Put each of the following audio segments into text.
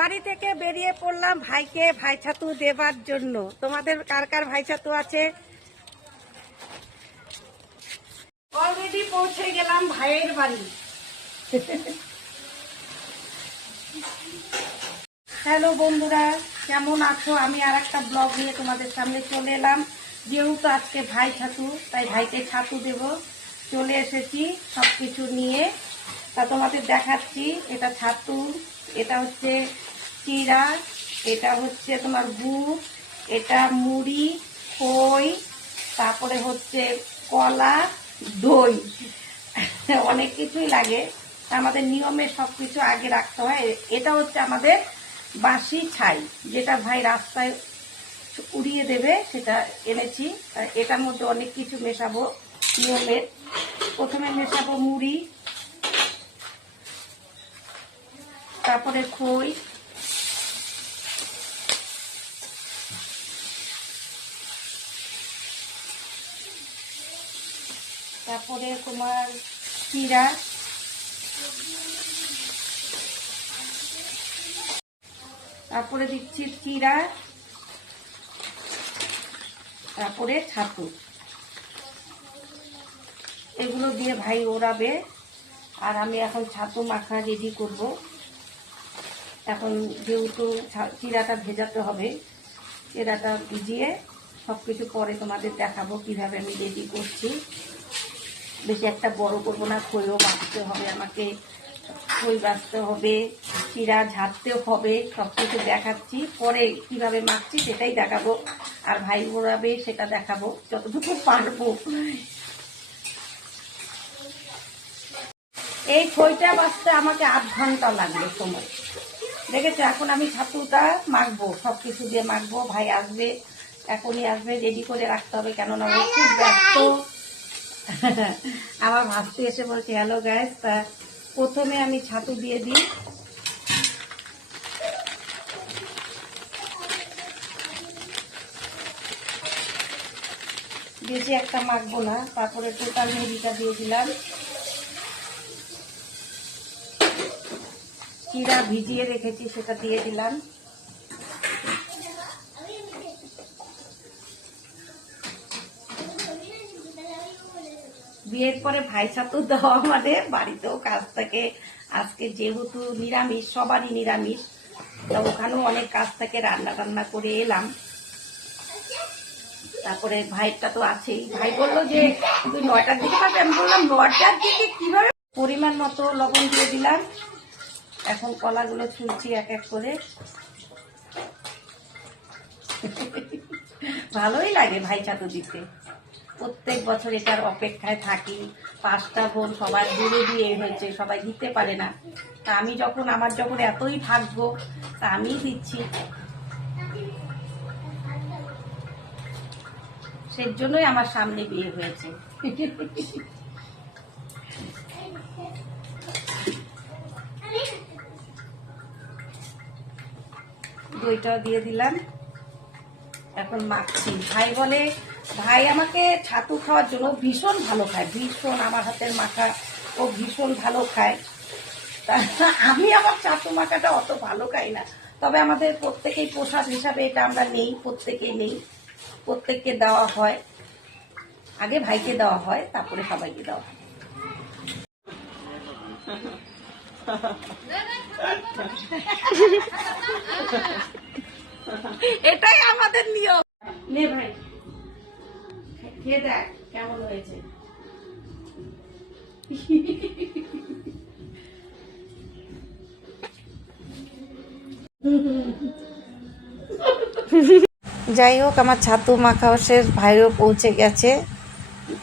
বাড়ি থেকে বেরিয়ে পড়লাম ভাইকে ভাই ছাতু দেবার জন্য। তোমাদের কার কার ভাই ছাতু আছে? অলরেডি পৌঁছে গেলাম ভাইয়ের বাড়ি। হ্যালো বন্ধুরা, কেমন আছো? আমি আর একটা ব্লগ নিয়ে তোমাদের সামনে চলে এলাম। যেহেতু আজকে ভাই ছাতু, তাই ভাইকে ছাতু দেব। চলে এসেছি সব কিছু নিয়ে, তা তোমাদের দেখাচ্ছি। এটা ছাতু, এটা হচ্ছে চিড়া, এটা হচ্ছে তোমার গুড়, এটা মুড়ি, খই, তারপরে হচ্ছে কলা, দই, অনেক কিছুই লাগে। আমাদের নিয়মে সব কিছু আগে রাখতে হয়। এটা হচ্ছে আমাদের বাসি ছাই, যেটা ভাই রাস্তায় উড়িয়ে দেবে, সেটা এনেছি। এটার মধ্যে অনেক কিছু মেশাবো নিয়মের। প্রথমে মেশাবো মুড়ি, তারপরে খই, তারপরে তোমার চিড়া, তারপরে দিচ্ছি চিড়া, তারপরে ছাতু। এগুলো দিয়ে ভাই ওড়াবে, আর আমি এখন ছাতু মাখা রেডি করব। এখন যেহেতু চিড়াটা ভেজাতে হবে, চিড়াটা ভিজিয়ে সব কিছু পরে তোমাদের দেখাবো কিভাবে আমি রেডি করছি। বেশি একটা বড় করবো না, খইও বাঁচতে হবে আমাকে, খই বাঁচতে হবে, চিড়া ঝাড়তেও হবে, সব কিছু দেখাচ্ছি। পরে কিভাবে মাখছি সেটাই দেখাবো, আর ভাই ওড়াবে সেটা দেখাবো যতটুকু পারবো। এই খইটা বাঁচতে আমাকে 8 ঘন্টা লাগবে সময়, দেখেছো? এখন আমি ছাতুটা মাখবো, সব কিছু দিয়ে মাখবো। ভাই আসবে, এখনই আসবে, রেডি করে রাখতে হবে, কেননা ও খুব ব্যস্ত। আমার ভাবতে এসে বলছে হ্যালো গাইস। তা প্রথমে আমি ছাতু দিয়ে দিই। বেশি একটা মাখবো না, তারপরে টোটাল মুড়িটা দিয়ে দিলাম। চিড়া ভিজিয়ে রেখেছি সেটা দিয়ে দিলাম। বিয়ের পরে ভাই ছাতু দেওয়া মানে বাড়িতেও কাজ থাকে। আজকে যেহেতু নিরামিষ, সবারই নিরামিষ, তা ওখানেও অনেক কাজ থাকে, রান্না টান্না করে এলাম। তারপরে ভাইটা তো আছেই। ভাই বললো যে তুই 9টার দিকে পাবি, আমি বললাম 9টার দিকে কিভাবে। পরিমাণ মতো লবণ দিয়ে দিলাম। এখন কলাগুলো ছুলছি এক এক করে। ভালোই লাগে ভাই ছাতু দিতে, প্রত্যেক বছর এটার অপেক্ষায় থাকি। 5টা বোন সবাই দূরে দিয়ে হয়েছে, সবাই দিতে পারে না। তা আমি যখন, আমার যখন এতই ভাগ্য, তা আমিই দিচ্ছি। সেজন্যই আমার সামনে বিয়ে হয়েছে। দইটাও দিয়ে দিলাম। এখন মাখছি। ভাই বলে, ভাই আমাকে ছাতু খাওয়ার জন্য ভীষণ ভালো খায়, ভীষণ আমার হাতের মাখা ও ভীষণ ভালো খায়। আমি আমার ছাতু মাখাটা অত ভালো খাই না, তবে আমাদের প্রত্যেকেই প্রসাদ হিসাবে এটা আমরা নেই, প্রত্যেকেই নেই, প্রত্যেককে দেওয়া হয়। আগে ভাইকে দেওয়া হয়, তারপরে সবাইকে দেওয়া হয়। এটাই আমাদের নিয়ম। নে ভাই, খেয়ে দেখ কেমন হয়েছে। যাই হোক, আমার ছাতু মাখাও শেষ, ভাইও পৌঁছে গেছে।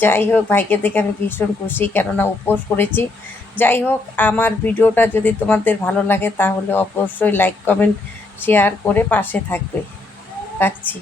যাই হোক, ভাইকে দেখে আমি ভীষণ খুশি, কেননা উপোস করেছি। যাই হোক, আমার ভিডিওটা যদি তোমাদের ভালো লাগে তাহলে অবশ্যই লাইক, কমেন্ট, শেয়ার করে পাশে থাকবে। রাখছি।